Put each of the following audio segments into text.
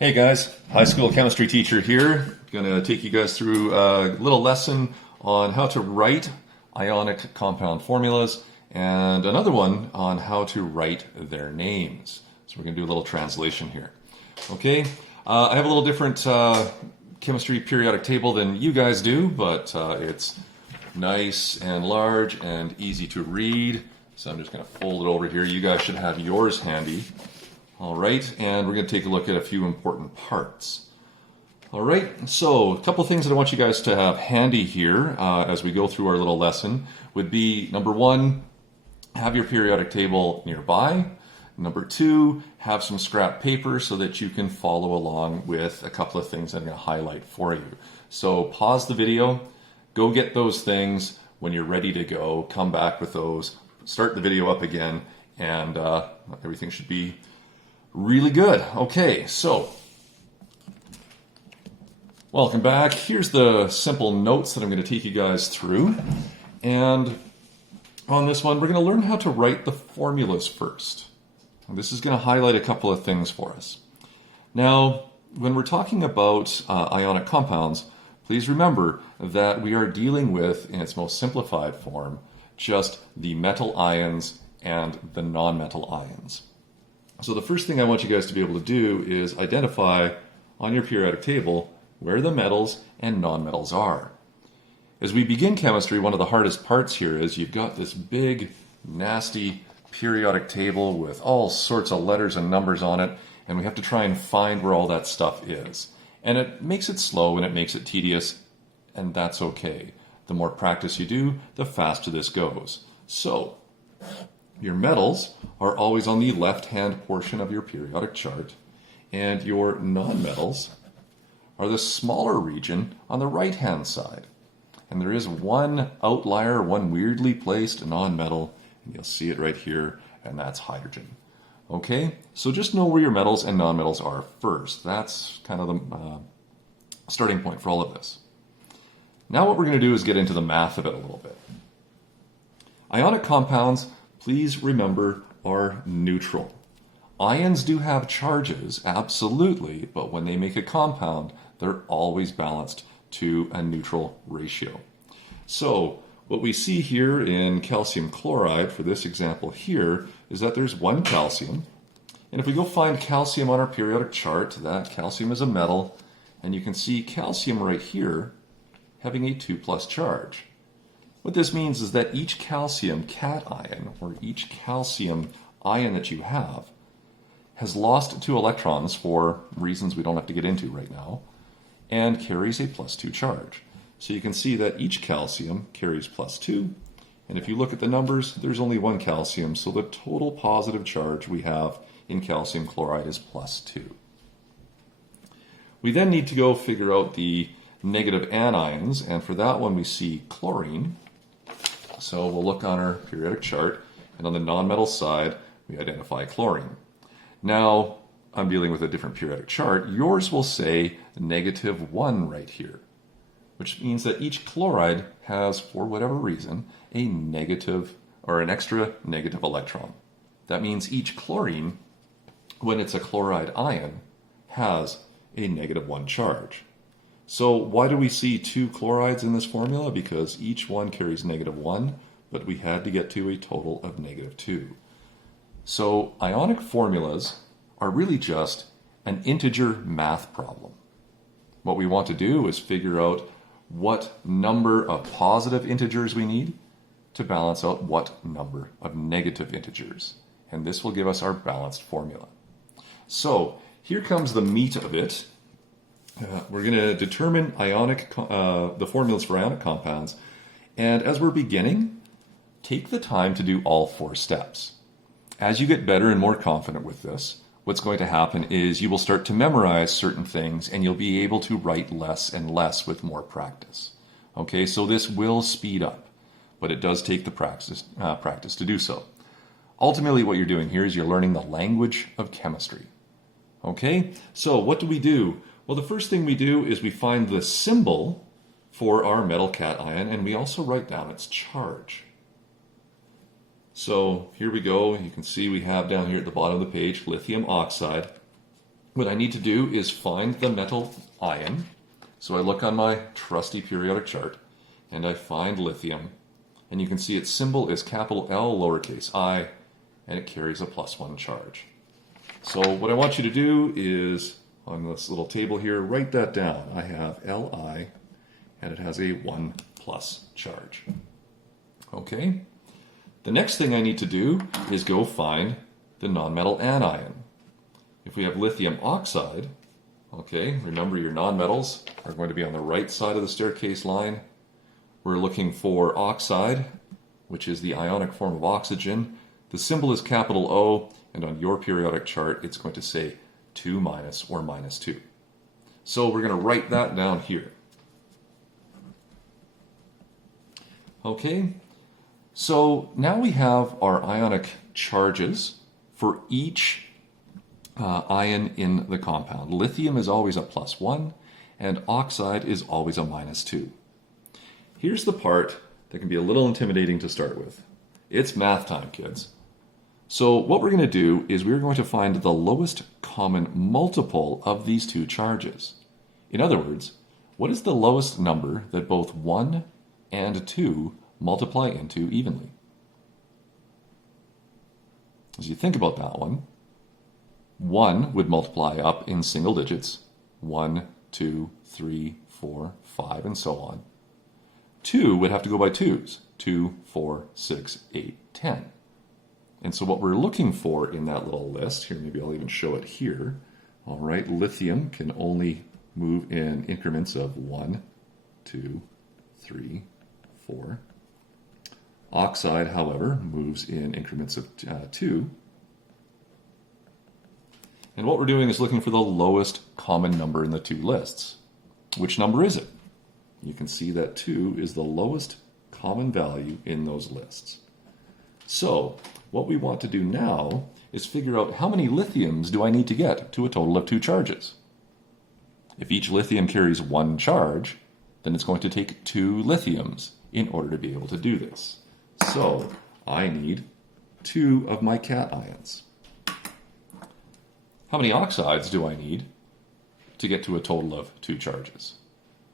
Hey guys, high school chemistry teacher here. Going to take you guys through a little lesson on how to write ionic compound formulas and another one on how to write their names. So we're going to do a little translation here. Okay, I have a little different chemistry periodic table than you guys do, but it's nice and large and easy to read. So I'm just going to fold it over here. You guys should have yours handy. All right, and we're going to take a look at a few important parts. All right, so a couple things that I want you guys to have handy here as we go through our little lesson would be, number one, have your periodic table nearby. Number two, have some scrap paper so that you can follow along with a couple of things I'm going to highlight for you. So pause the video, go get those things. When you're ready to go, come back with those, start the video up again, and everything should be really good. Okay, so welcome back. Here's the simple notes that I'm going to take you guys through. And on this one, we're going to learn how to write the formulas first. And this is going to highlight a couple of things for us. Now, when we're talking about ionic compounds, please remember that we are dealing with, in its most simplified form, just the metal ions and the non-metal ions. So the first thing I want you guys to be able to do is identify on your periodic table where the metals and nonmetals are. As we begin chemistry, one of the hardest parts here is you've got this big, nasty periodic table with all sorts of letters and numbers on it, and we have to try and find where all that stuff is. And it makes it slow and it makes it tedious, and that's okay. The more practice you do, the faster this goes. So your metals are always on the left-hand portion of your periodic chart, and your nonmetals are the smaller region on the right-hand side. And there is one outlier, one weirdly placed nonmetal, and you'll see it right here, and that's hydrogen. Okay, so just know where your metals and nonmetals are first. That's kind of the starting point for all of this. Now what we're going to do is get into the math of it a little bit. Ionic compounds, please remember, are neutral. Ions do have charges, absolutely, but when they make a compound, they're always balanced to a neutral ratio. So what we see here in calcium chloride, for this example here, is that there's one calcium. And if we go find calcium on our periodic chart, that calcium is a metal, and you can see calcium right here having a 2+ charge. What this means is that each calcium cation, or each calcium ion that you have, has lost 2 electrons for reasons we don't have to get into right now, and carries a +2 charge. So you can see that each calcium carries +2, and if you look at the numbers, there's only one calcium, so the total positive charge we have in calcium chloride is +2. We then need to go figure out the negative anions, and for that one we see chlorine. So we'll look on our periodic chart, and on the nonmetal side, we identify chlorine. Now, I'm dealing with a different periodic chart. Yours will say -1 right here, which means that each chloride has, for whatever reason, a negative or an extra negative electron. That means each chlorine, when it's a chloride ion, has a -1 charge. So why do we see 2 chlorides in this formula? Because each one carries -1, but we had to get to a total of -2. So ionic formulas are really just an integer math problem. What we want to do is figure out what number of positive integers we need to balance out what number of negative integers. And this will give us our balanced formula. So here comes the meat of it. We're going to determine the formulas for ionic compounds, and as we're beginning, take the time to do all 4 steps. As you get better and more confident with this, what's going to happen is you will start to memorize certain things, and you'll be able to write less and less with more practice. Okay, so this will speed up, but it does take the practice to do so. Ultimately, what you're doing here is you're learning the language of chemistry. Okay, so what do? Well, the first thing we do is we find the symbol for our metal cation, and we also write down its charge. So here we go. You can see we have down here at the bottom of the page lithium oxide. what I need to do is find the metal ion. So I look on my trusty periodic chart, and I find lithium. And you can see its symbol is capital L lowercase I, and it carries a +1 charge. So what I want you to do is, on this little table here, write that down. I have Li, and it has a 1+ charge. Okay? The next thing I need to do is go find the nonmetal anion. If we have lithium oxide, okay, remember your nonmetals are going to be on the right side of the staircase line. We're looking for oxide, which is the ionic form of oxygen. The symbol is capital O, and on your periodic chart, it's going to say 2- or -2. So we're going to write that down here. Okay, so now we have our ionic charges for each ion in the compound. Lithium is always a +1, and oxide is always a -2. Here's the part that can be a little intimidating to start with. It's math time, kids. So what we're going to do is we're going to find the lowest common multiple of these two charges. In other words, what is the lowest number that both 1 and 2 multiply into evenly? As you think about that one, 1 would multiply up in single digits, 1, 2, 3, 4, 5, and so on. 2 would have to go by 2s, 2, 4, 6, 8, 10. And so what we're looking for in that little list, here maybe I'll even show it here, all right, lithium can only move in increments of 1, 2, 3, 4. Oxide, however, moves in increments of 2. And what we're doing is looking for the lowest common number in the two lists. Which number is it? You can see that 2 is the lowest common value in those lists. So what we want to do now is figure out how many lithiums do I need to get to a total of 2 charges. If each lithium carries 1 charge, then it's going to take 2 lithiums in order to be able to do this. So I need 2 of my cations. How many oxides do I need to get to a total of 2 charges?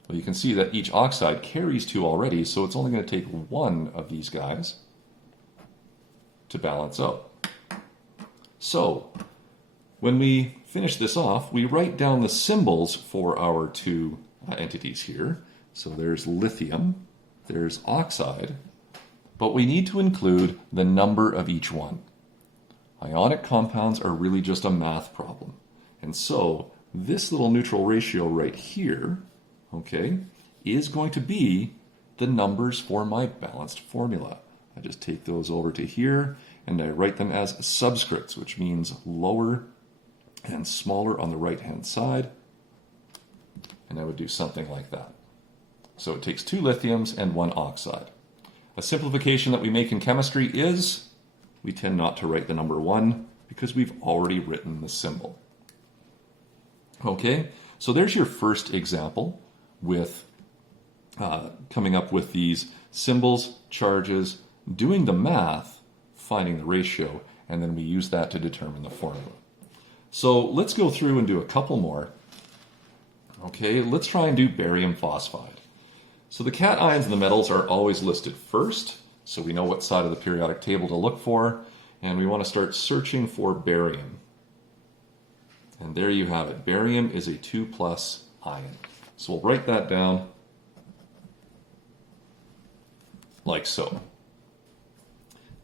Well, you can see that each oxide carries 2 already, so it's only going to take 1 of these guys to balance out. So when we finish this off, we write down the symbols for our 2 entities here. So there's lithium, there's oxide, but we need to include the number of each one. Ionic compounds are really just a math problem. And so this little neutral ratio right here, okay, is going to be the numbers for my balanced formula. I just take those over to here and I write them as subscripts, which means lower and smaller on the right-hand side. And I would do something like that. So it takes 2 lithiums and 1 oxide. A simplification that we make in chemistry is we tend not to write the number 1 because we've already written the symbol. Okay, so there's your first example with coming up with these symbols, charges, doing the math, finding the ratio, and then we use that to determine the formula. So let's go through and do a couple more. Okay, let's try and do barium phosphide. So the cations and the metals are always listed first, so we know what side of the periodic table to look for, and we want to start searching for barium. And there you have it. Barium is a 2+ ion. So we'll write that down like so.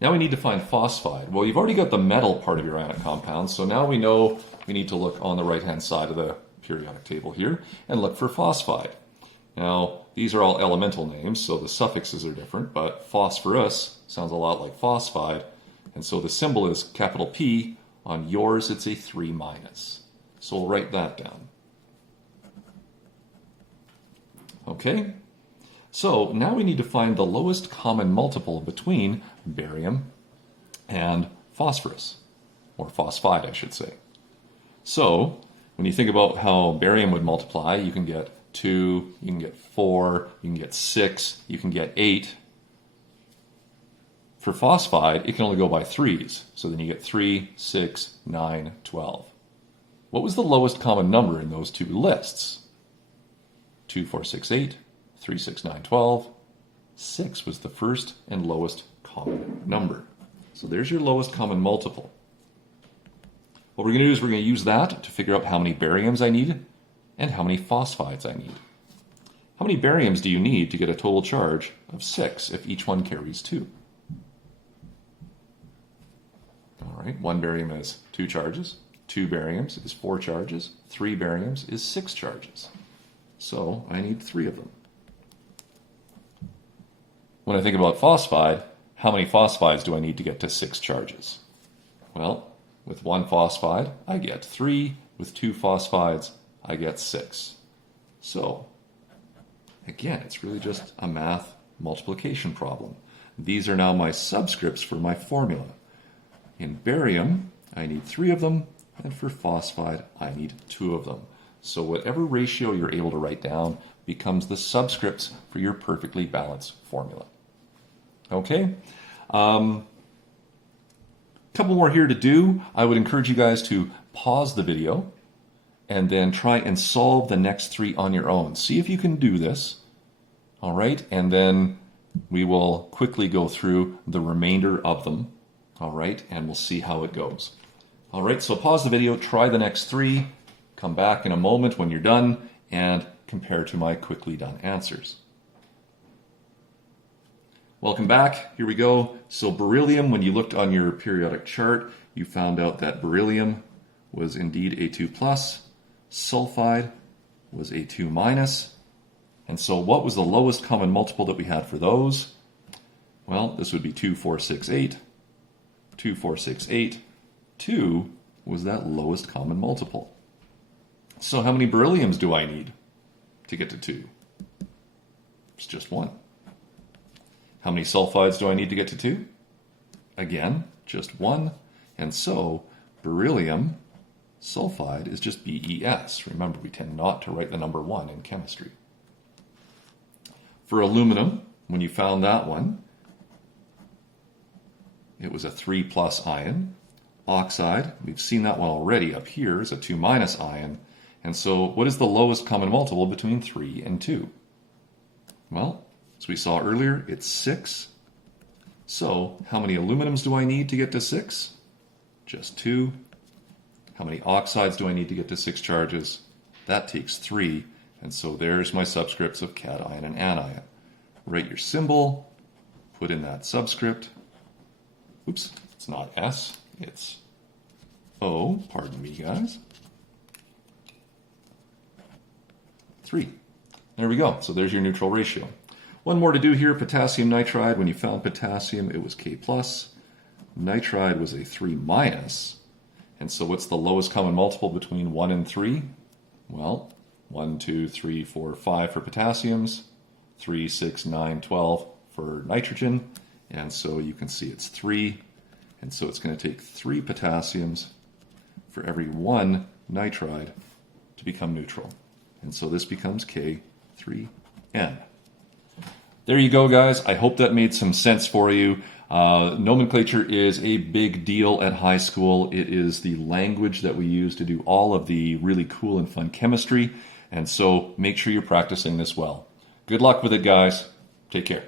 Now we need to find phosphide. Well, you've already got the metal part of your ionic compound, so now we know we need to look on the right-hand side of the periodic table here and look for phosphide. Now, these are all elemental names, so the suffixes are different, but phosphorus sounds a lot like phosphide, and so the symbol is capital P. On yours, it's a 3-. So we'll write that down. Okay? So now we need to find the lowest common multiple between barium and phosphorus, or phosphide, I should say. So when you think about how barium would multiply, you can get 2, you can get 4, you can get 6, you can get 8. For phosphide, it can only go by 3s. So then you get 3, 6, 9, 12. what was the lowest common number in those two lists? 2, 4, 6, 8, 3, 6, 9, 12. 6 was the first and lowest common number. So there's your lowest common multiple. What we're going to do is we're going to use that to figure out how many bariums I need and how many phosphides I need. How many bariums do you need to get a total charge of 6 if each one carries 2? All right, 1 barium is 2 charges, 2 bariums is 4 charges, 3 bariums is 6 charges. So I need 3 of them. When I think about phosphide, how many phosphides do I need to get to 6 charges? Well, with 1 phosphide, I get 3. With 2 phosphides, I get 6. So, again, it's really just a math multiplication problem. These are now my subscripts for my formula. In barium, I need 3 of them, and for phosphide, I need 2 of them. So whatever ratio you're able to write down becomes the subscripts for your perfectly balanced formula. Okay? Couple more here to do. I would encourage you guys to pause the video and then try and solve the next 3 on your own. See if you can do this. All right? And then we will quickly go through the remainder of them. All right? And we'll see how it goes. All right, so pause the video, try the next 3, come back in a moment when you're done, and compare to my quickly done answers. Welcome back. Here we go. So beryllium, when you looked on your periodic chart, you found out that beryllium was indeed a 2+, sulfide was a 2-, and so what was the lowest common multiple that we had for those? Well, this would be 2, 4, 6, 8. 2, 4, 6, 8. 2 was that lowest common multiple. So how many berylliums do I need to get to 2? It's just 1. How many sulfides do I need to get to 2? Again, just 1. And so beryllium sulfide is just BeS. Remember, we tend not to write the number 1 in chemistry. For aluminum, when you found that one, it was a 3+ ion. Oxide, we've seen that one already up here, is a 2- ion. And so what is the lowest common multiple between 3 and 2? Well, as we saw earlier, it's 6. So how many aluminums do I need to get to 6? Just 2. How many oxides do I need to get to 6 charges? That takes 3. And so there's my subscripts of cation and anion. Write your symbol, put in that subscript. Oops, it's not S. It's O, pardon me guys, 3. There we go, so there's your neutral ratio. One more to do here, potassium nitride. When you found potassium, it was K+. Nitride was a 3-. And so what's the lowest common multiple between 1 and 3? Well, 1, 2, 3, 4, 5 for potassiums, 3, 6, 9, 12 for nitrogen. And so you can see it's 3. And so it's going to take 3 potassiums for every 1 nitride to become neutral. And so this becomes K3N. There you go, guys. I hope that made some sense for you. Nomenclature is a big deal at high school. It is the language that we use to do all of the really cool and fun chemistry. And so make sure you're practicing this well. Good luck with it, guys. Take care.